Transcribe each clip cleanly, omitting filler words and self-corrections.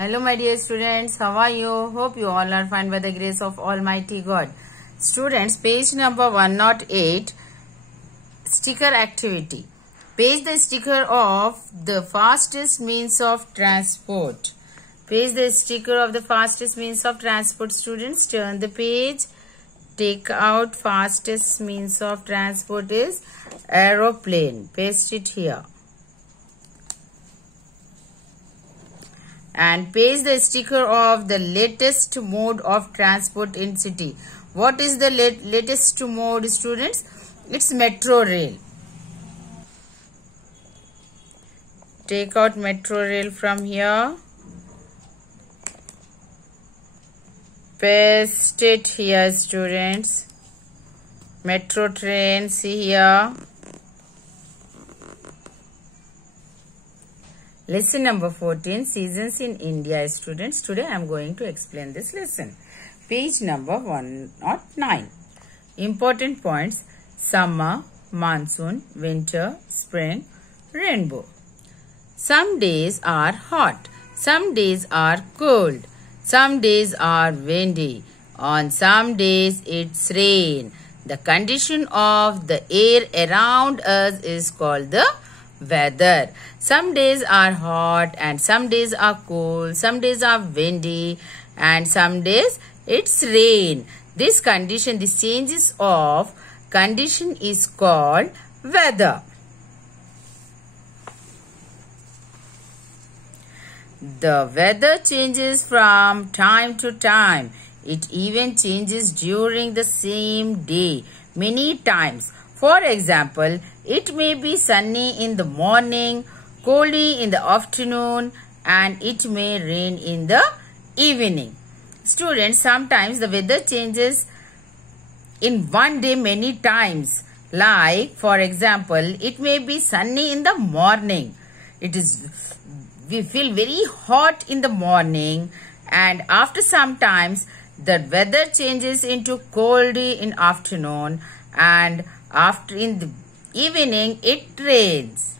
Hello my dear students, how are you? Hope you all are fine by the grace of Almighty God. Students, page number 108, sticker activity. Page the sticker of the fastest means of transport. Page the sticker of the fastest means of transport. Students, turn the page. Take out fastest means of transport is aeroplane. Paste it here. And paste the sticker of the latest mode of transport in city. What is the latest mode, students? It's metro rail. Take out metro rail from here. Paste it here, students. Metro train, see here. Lesson number 14, Seasons in India, students. Today I am going to explain this lesson. Page number 109. Important points: summer, monsoon, winter, spring, rainbow. Some days are hot. Some days are cold. Some days are windy. On some days it's rain. The condition of the air around us is called the weather. Some days are hot and some days are cold, some days are windy and some days it's rain. This condition, this changes of condition is called weather. The weather changes from time to time. It even changes during the same day many times. For example, it may be sunny in the morning, coldy in the afternoon, and it may rain in the evening. Students, sometimes the weather changes in one day many times. Like, for example, it may be sunny in the morning. We feel very hot in the morning, and after some times the weather changes into coldy in afternoon, and after in the evening it rains.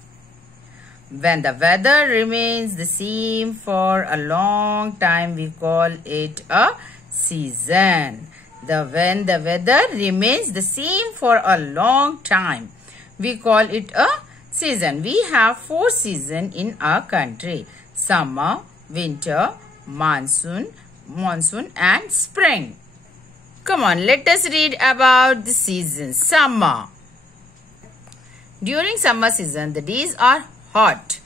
When the weather remains the same for a long time, we call it a season. When the weather remains the same for a long time, we call it a season. We have 4 seasons in our country: summer, winter, monsoon and spring. Come on, let us read about the season. Summer. During summer season, the days are hot.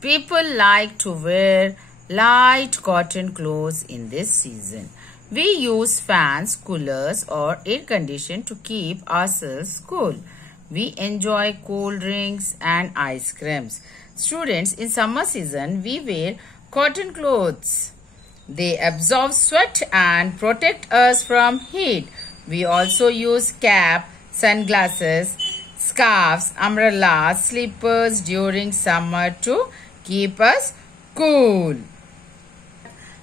People like to wear light cotton clothes in this season. We use fans, coolers or air condition to keep ourselves cool. We enjoy cold drinks and ice creams. Students, in summer season, we wear cotton clothes. They absorb sweat and protect us from heat. We also use cap, sunglasses, scarves, umbrellas, slippers during summer to keep us cool.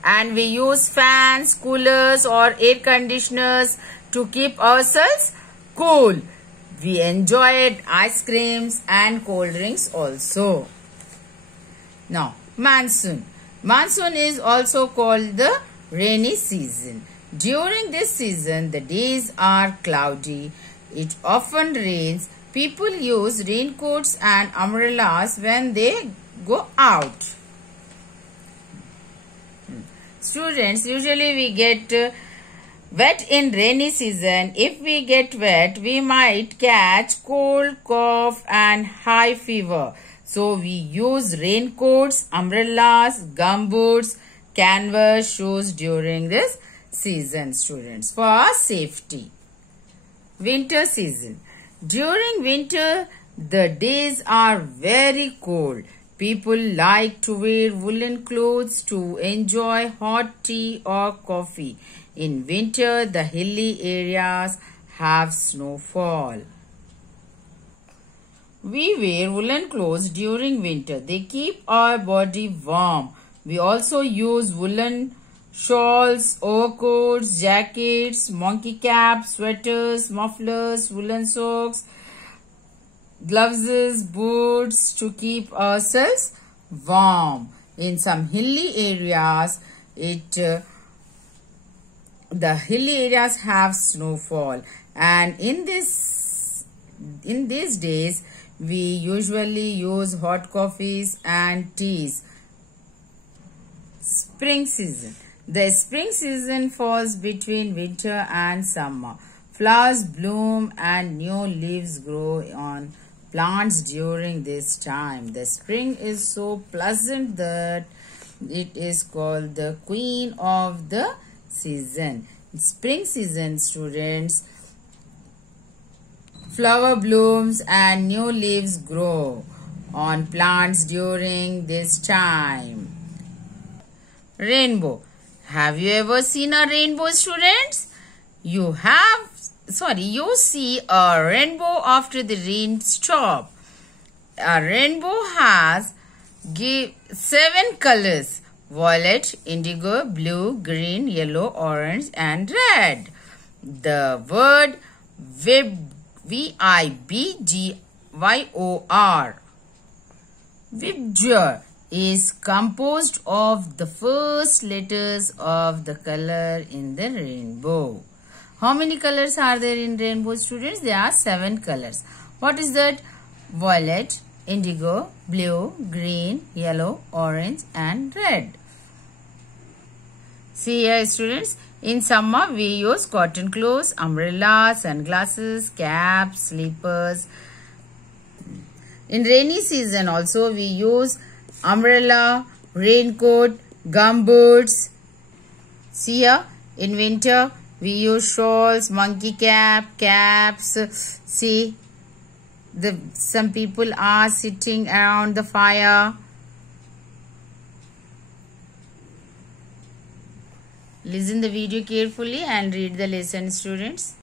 And we use fans, coolers or air conditioners to keep ourselves cool. We enjoyed ice creams and cold drinks also. Now, monsoon. Monsoon is also called the rainy season. During this season, the days are cloudy. It often rains. People use raincoats and umbrellas when they go out. Students, usually we get wet in rainy season. If we get wet, we might catch cold, cough and high fever. So we use raincoats, umbrellas, gumboots, canvas shoes during this season, students, for safety. Winter season. During winter, the days are very cold. People like to wear woolen clothes to enjoy hot tea or coffee. In winter, the hilly areas have snowfall. We wear woolen clothes during winter. They keep our body warm. We also use woolen shawls, overcoats, jackets, monkey caps, sweaters, mufflers, woolen socks, gloves, boots to keep ourselves warm. In some hilly areas, the hilly areas have snowfall, and in these days we usually use hot coffees and teas. Spring season. The spring season falls between winter and summer. Flowers bloom and new leaves grow on plants during this time. The spring is so pleasant that it is called the queen of the season. Spring season, students, flower blooms and new leaves grow on plants during this time. Rainbow. Have you ever seen a rainbow, students? You see a rainbow after the rain stop. A rainbow has 7 colors: violet, indigo, blue, green, yellow, orange and red. The word Vibgyor, Vibgyor, is composed of the first letters of the color in the rainbow. How many colors are there in rainbow, students? There are 7 colors. What is that? Violet, indigo, blue, green, yellow, orange and red. See here, students. In summer, we use cotton clothes, umbrellas, sunglasses, caps, slippers. In rainy season also, we use umbrella, raincoat, gumboots. See here, in winter, we use shawls, monkey caps. See, some people are sitting around the fire. Listen the video carefully and read the lesson, students.